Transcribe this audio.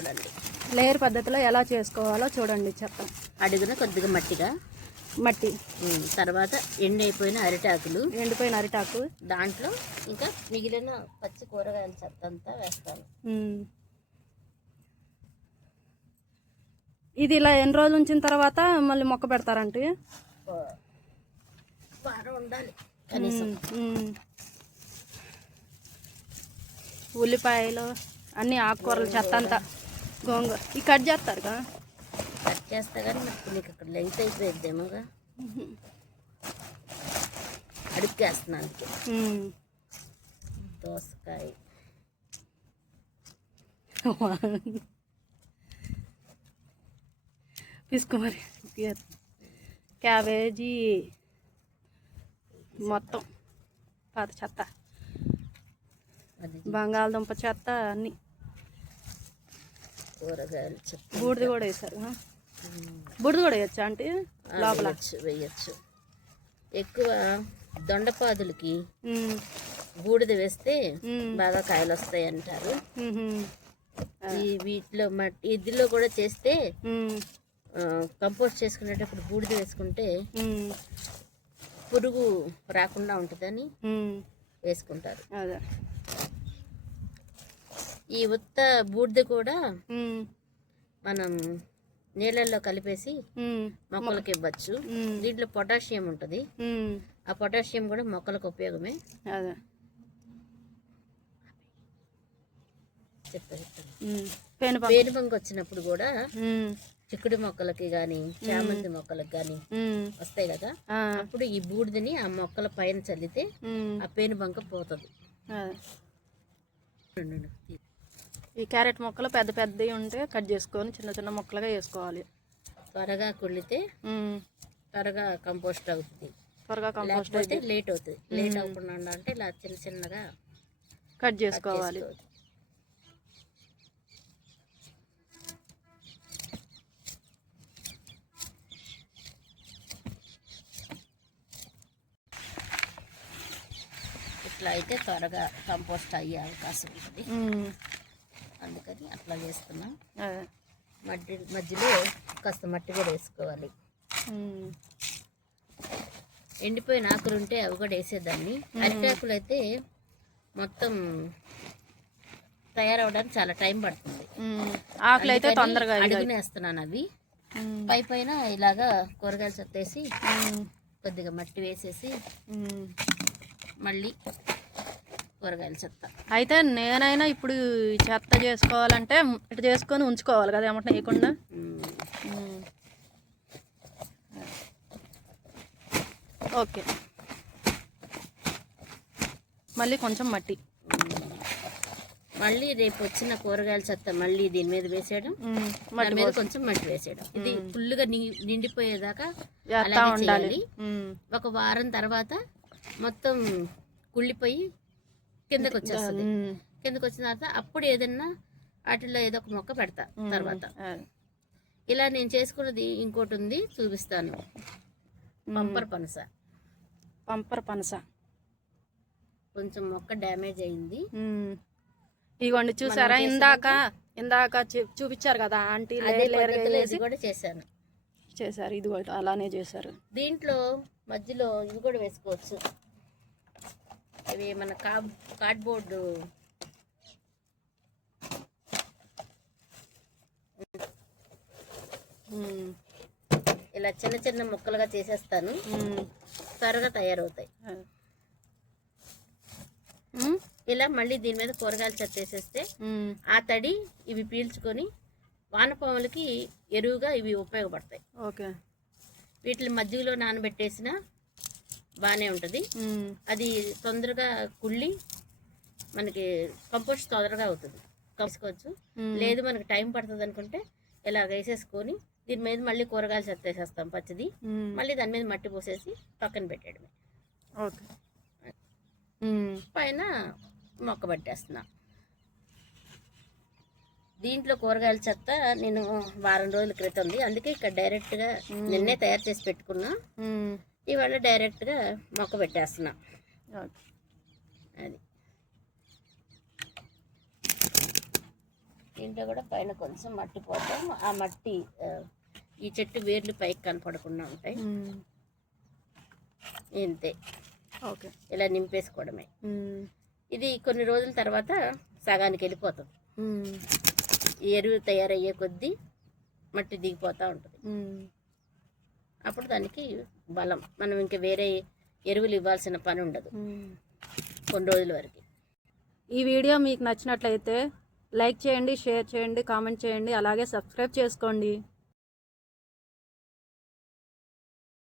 చూడండి. లేయర్ పద్ధతిలో ఎలా చేసుకోవాలో చూడండి చెప్తాం. అడుగున కొద్దిగా మట్టి, తర్వాత ఎండిపోయిన అరిటాకు, దాంట్లో ఇంకా మిగిలిన పచ్చి కూరగాయల చెత్త అంతా వేస్తాను. ఇది ఇలా ఎన్ని రోజులు ఉంచిన తర్వాత మళ్ళీ మొక్క పెడతారంటే వారం ఉండాలి కనీసం. ఉల్లిపాయలు అన్ని ఆకుకూరలు చెత్త అంతా గోంగూర ఈ కట్ చేస్తారు కదా. కట్ చేస్తా కానీ నీకు అక్కడ లెంత్ అయిపోయిద్దేమోగా, అడుక్కేస్తున్నాను. దోసకాయ, తీసుకో మరి. క్యాబేజీ మొత్తం పాత చెత్త, బంగాళదుంప చెత్త అన్నీ, కూరగాయలు చెత్త, బూడిద కూడా వేసారు. బూడిద కూడా వేయచ్చా అంటే లోపల వేయచ్చు. ఎక్కువ దొండపాదులకి బూడిద వేస్తే బాగా కాయలు వస్తాయి అంటారు. వీటిలో ఇదిలో కూడా చేస్తే కంపోస్ట్ చేసుకునేటప్పుడు బూడిద వేసుకుంటే పురుగు రాకుండా ఉంటుందని వేసుకుంటారు. ఈ ఉత్త బూడిద కూడా మనం నీళ్ళల్లో కలిపేసి మొక్కలకు ఇవ్వచ్చు. దీంట్లో పొటాషియం ఉంటుంది. ఆ పొటాషియం కూడా మొక్కలకు ఉపయోగమే. పేనుబంక వచ్చినప్పుడు కూడా చిక్కుడు మొక్కలకి కానీ చామంతి మొక్కలకి కానీ వస్తాయి కదా, అప్పుడు ఈ బూడిదని ఆ మొక్కల పైన చల్లితే ఆ పేనుబంక పోతుంది. ఈ క్యారెట్ మొక్కలు పెద్ద పెద్దవి ఉంటే కట్ చేసుకొని చిన్న చిన్న మొక్కలుగా వేసుకోవాలి. త్వరగా కుళ్ళితే త్వరగా కంపోస్ట్ అవుతుంది. అయితే లేట్ అవుతుంది. లేట్ అవ్వకుండా ఉండాలంటే ఇలా చిన్న చిన్నగా కట్ చేసుకోవాలి. ఇట్లా అయితే త్వరగా కంపోస్ట్ అయ్యే అవకాశం ఉంటుంది. అందుకని అట్లా చేస్తున్నాం. మధ్యలో కాస్త మట్టి కూడా వేసుకోవాలి. ఎండిపోయిన ఆకులు ఉంటే అవి కూడా వేసేదాన్ని. అరిటాకులు అయితే మొత్తం తయారవడానికి చాలా టైం పడుతుంది. ఆకులు అయితే తొందరగా అడుగునే వేస్తున్నాను. అవి పైన ఇలాగా కూరగాయలు చెత్తేసి కొద్దిగా మట్టి వేసేసి మళ్ళీ కూరగాయల చెత్త. అయితే నేనైనా ఇప్పుడు చెత్త చేసుకోవాలంటే ఇటు చేసుకొని ఉంచుకోవాలి కదా, ఏమంటే వేయకుండా. ఓకే, మళ్ళీ కొంచెం మట్టి, మళ్ళీ రేపు వచ్చిన కూరగాయల చెత్త మళ్ళీ దీని మీద వేసేయడం, దాని మీద కొంచెం మట్టి వేసేయడం. ఇది ఫుల్గా నిండిపోయేదాకా ఉండాలి. ఒక వారం తర్వాత మొత్తం కుళ్ళిపోయి కిందకు వచ్చేస్తుంది. కిందకు వచ్చిన తర్వాత అప్పుడు ఏదన్నా వాటిల్లో ఏదో ఒక మొక్క పెడతా. తర్వాత ఇలా నేను చేసుకున్నది ఇంకోటి ఉంది, చూపిస్తాను. పంపర్ పనస కొంచెం మొక్క డ్యామేజ్ అయింది. ఇదిగోండి చూసారా, ఇందాక చూపించారు కదా ఆంటీ, కూడా చేశారు. ఇది కూడా అలానే చేశారు. దీంట్లో మధ్యలో ఇవి కూడా వేసుకోవచ్చు. ఇవి మన కార్డ్బోర్డు ఇలా చిన్న చిన్న ముక్కలుగా చేసేస్తాను. త్వరగా తయారవుతాయి. ఇలా మళ్ళీ దీని మీద కూరగాయలు చెత్తేసేస్తే ఆ తడి ఇవి పీల్చుకొని వానపాములకి ఎరువుగా ఇవి ఉపయోగపడతాయి. వీటిని మధ్యలో నానబెట్టేసిన బాగానే ఉంటుంది. అది తొందరగా కుళ్ళి మనకి కంపోస్ట్ తొందరగా అవుతుంది. వేసుకోవచ్చు. లేదు మనకి టైం పడుతుంది అనుకుంటే ఇలా వేసేసుకొని దీని మీద మళ్ళీ కూరగాయలు చెత్తేసేస్తాం పచ్చిది. మళ్ళీ దాని మీద మట్టి పోసేసి పక్కన పెట్టేయడమే. పైన మొక్క పట్టేస్తున్నా. దీంట్లో కూరగాయల చెత్త నేను వారం రోజుల క్రితం ఉంది, అందుకే ఇక్కడ డైరెక్ట్గా నిన్నే తయారు చేసి పెట్టుకున్నా. ఇవాళ డైరెక్ట్గా మొక్క పెట్టేస్తున్నా. అది దీంట్లో కూడా పైన కొంచెం మట్టి పోతాం. ఆ మట్టి ఈ చెట్టు వేర్లు పైకి కనపడకుండా ఉంటాయి. ఇంతే. ఓకే, ఇలా నింపేసుకోవడమే. ఇది కొన్ని రోజుల తర్వాత సగానికి వెళ్ళిపోతుంది. ఈ ఎరువు తయారయ్యే కొద్దీ మట్టి దిగిపోతూ ఉంటుంది. అప్పుడు దానికి బలం. మనం ఇంకా వేరే ఎరువులు ఇవ్వాల్సిన పని ఉండదు కొన్ని రోజుల వరకు. ఈ వీడియో మీకు నచ్చినట్లయితే లైక్ చేయండి, షేర్ చేయండి, కామెంట్ చేయండి, అలాగే సబ్స్క్రైబ్ చేసుకోండి.